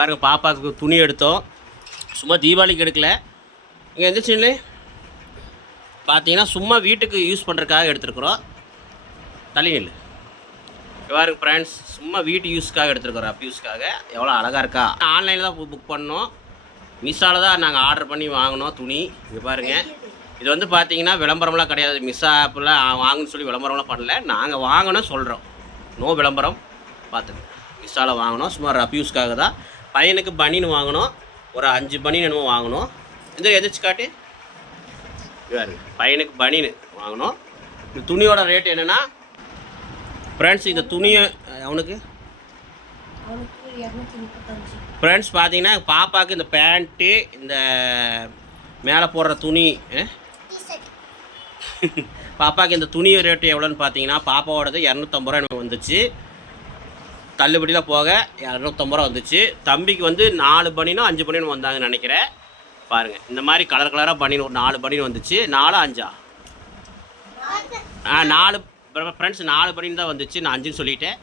பாருங்க, பாப்பாவுக்கு துணி எடுத்தோம். சும்மா தீபாவளிக்கு எடுக்கல. இங்கே எந்திரிச்சுன்னு பார்த்தீங்கன்னா சும்மா வீட்டுக்கு யூஸ் பண்ணுறதுக்காக எடுத்துருக்குறோம். தள்ளி நெல் பாருங்க ஃப்ரெண்ட்ஸ், சும்மா வீட்டு யூஸ்க்காக எடுத்துருக்குறோம். அப் யூஸ்க்காக எவ்வளோ அழகாக இருக்கா. ஆன்லைனில் தான் புக் பண்ணோம். மிஸ்ஸால் தான் நாங்கள் ஆர்டர் பண்ணி வாங்கினோம் துணி. இங்கே பாருங்கள், இது வந்து பார்த்தீங்கன்னா விளம்பரம்லாம் கிடையாது. மிஸ்ஸா ஆப்பில் வாங்கணும்னு சொல்லி விளம்பரம்லாம் பண்ணல. நாங்கள் வாங்கினோம் சொல்கிறோம், நோ விளம்பரம். பார்த்துங்க, மிஸ்ஸால் வாங்கினோம் சும்மா ரப் யூஸ்க்காக தான். பையனுக்கு பனின்னு வாங்கினோம், ஒரு 5 பனின்னு என்னமோ வாங்கினோம். இந்த எதிர்த்து காட்டு பாருங்க, பையனுக்கு பனின்னு வாங்கினோம். இந்த துணியோட ரேட் என்னென்னா ஃப்ரெண்ட்ஸ், இந்த துணியை அவனுக்கு ஃப்ரெண்ட்ஸ் பார்த்தீங்கன்னா பாப்பாவுக்கு இந்த பேண்ட்டு, இந்த மேலே போடுற துணி, பாப்பாவுக்கு இந்த துணி ரேட்டு எவ்வளோன்னு பார்த்தீங்கன்னா பாப்பாவோடது 250 ரூபா வந்துச்சு. தள்ளுபடியில் போக 250 ரூபா வந்துச்சு. தம்பிக்கு வந்து 4 பனினோ 5 பனினோ வந்தாங்கன்னு நினைக்கிறேன். பாருங்கள், இந்த மாதிரி கலர் கலராக பனின்னு ஒரு 4 பனின்னு வந்துச்சு. 4 5 4 ஃப்ரெண்ட்ஸ், 4 பனின்னு தான் வந்துச்சு. நான் 5ன்னு சொல்லிட்டேன்.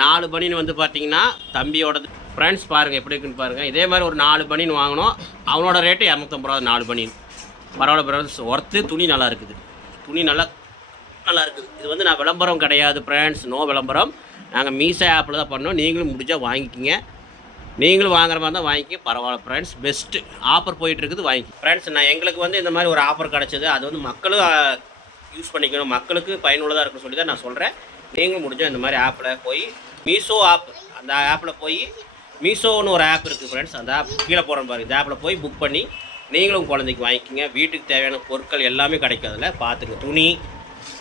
4 பனின்னு வந்து பார்த்தீங்கன்னா தம்பியோடது. ஃப்ரெண்ட்ஸ் பாருங்கள் எப்படி இருக்குன்னு பாருங்கள். இதே மாதிரி ஒரு 4 பனின்னு வாங்கினோம். அவனோட ரேட்டு 250 ரூபா. 4 பனின்னு பரவாயில்ல ஃப்ரெண்ட்ஸ், ஒர்த்து. துணி நல்லா இருக்குது, துணி நல்லா இருக்குது. இது வந்து நான் விளம்பரம் கிடையாது ஃப்ரெண்ட்ஸ், நோ விளம்பரம். நாங்கள் மீஷோ ஆப்பில் தான் பண்ணோம். நீங்களும் முடிஞ்சால் வாங்கிக்கிங்க. நீங்களும் வாங்குற மாதிரி தான் வாங்கிக்க, பரவாயில்ல ஃப்ரெண்ட்ஸ். பெஸ்ட்டு ஆஃபர் போயிட்டுருக்குது, வாங்கி ஃப்ரெண்ட்ஸ். நான் எங்களுக்கு வந்து இந்த மாதிரி ஒரு ஆஃபர் கிடச்சிது. அது வந்து மக்களும் யூஸ் பண்ணிக்கணும், மக்களுக்கு பயனுள்ளதாக இருக்குன்னு சொல்லி தான் நான் சொல்கிறேன். நீங்களும் முடிஞ்சால் இந்த மாதிரி ஆப்பில் போய் மீஷோ ஆப், அந்த ஆப்பில் போய் மீஷோன்னு ஒரு ஆப் இருக்குது ஃப்ரெண்ட்ஸ். அந்த ஆப் கீழே போகிறேன் பாருங்கள். இந்த ஆப்பில் போய் புக் பண்ணி நீங்களும் குழந்தைக்கு வாங்கிக்கிங்க. வீட்டுக்கு தேவையான பொருட்கள் எல்லாமே கிடைக்கும் அதில். பார்த்துங்க, துணி,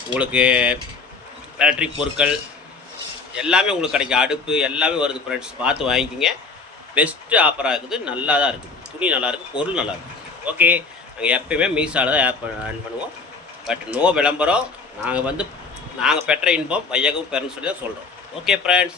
உங்களுக்கு எலக்ட்ரிக் பொருட்கள் எல்லாமே உங்களுக்கு கிடைக்கும். அடுப்பு எல்லாமே வருது ஃப்ரெண்ட்ஸ். பார்த்து வாங்கிக்கிங்க. பெஸ்ட்டு ஆஃபராக இருக்குது, நல்லா தான் இருக்குது. துணி நல்லாயிருக்கு, பொருள் நல்லாயிருக்கு. ஓகே, நாங்கள் எப்போயுமே மீஷோவில் தான் ஆப் ஆன் பண்ணுவோம். பட் நோ விளம்பரம். நாங்கள் பெற்ற இன்பம் வையகம் பெறன்னு சொல்லி தான் சொல்கிறோம். Okay friends.